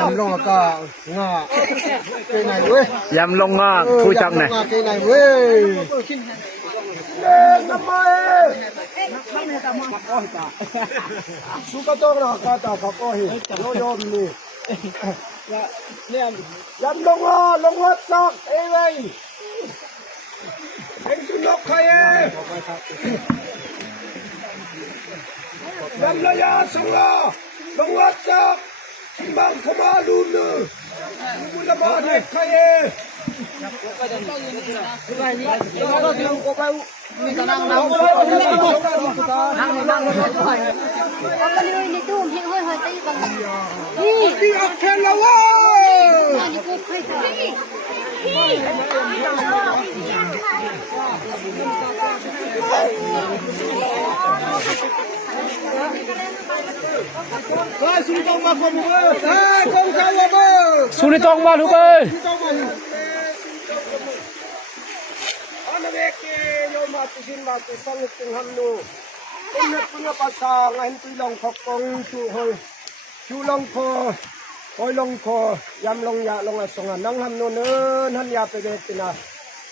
ยำลงก็งาเกยไหนเว้ย ยำลงงาผู้จักน่ะ เกยไหนเว้ยน้ำมันสุกตองนะกาตากับโอหิโยโยมนี่ยำลงวัดซักเอ้ยเป็นสุนัขใครยำระยะสังลาลงวัดซักบางขมาลุนมุลมาเด็กใครนี่อักแค่ละว่าสุนิตองมาคนเบอร์กองชาวเบอร์สุนิตองมาทุกเอ้ยอันเด็กโยมาตุสินมาตุสังตึงหันนูเป็นเพื่อภาษาไงตุลองขกงชูเฮยชูลองคอคอยลองคอยำลงยาลงสงานนังหันนูเนินหันยาไปเด็กนะ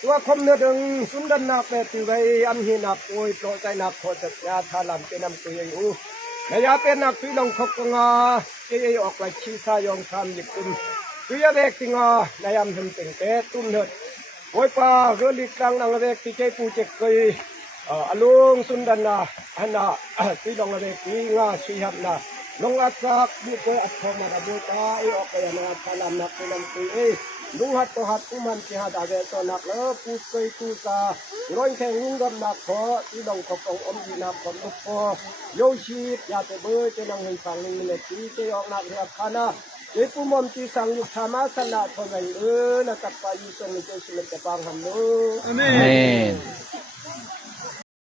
ตัวคมเนื้อดึงสุนดันนักเปติไว้อันหินักโอยโปรใจนักโคจัดยาทาลำเป็นน้ำตัวอยู่นายาเป็นนักตุลองขกงาเจยออกไปชีสายองสามยิบตุนตุยเด็กติงานายามเห็นเสียงเตะตุ้มเถิดโอยป่าเรือลิกลังนางเด็กที่ใจปูเจกเกยอลุงสุนดันนาอันน่ะตุลองเด็กที่งาชีหับนาลงอัดซักบุกไปอัดพอมาระบุตาออกไปนาทาลำนักตุลำตุยลุงหัดตัวหัดอุมันที่หัดอาเวตนักแล้วปูเกยตูซาร้อยแข่งลุงกับนักขอตุลองขกงอมดีนักคนลุกพอโยชีพยาเตเบอร์จะนั่งให้ฟังนึงเลยที่จะออกนักเรียบคณะเอปุมมที่สังยุทธามาสนะทนไว้นักปัจจุบันจะสิเลตปังหันโลอาเมน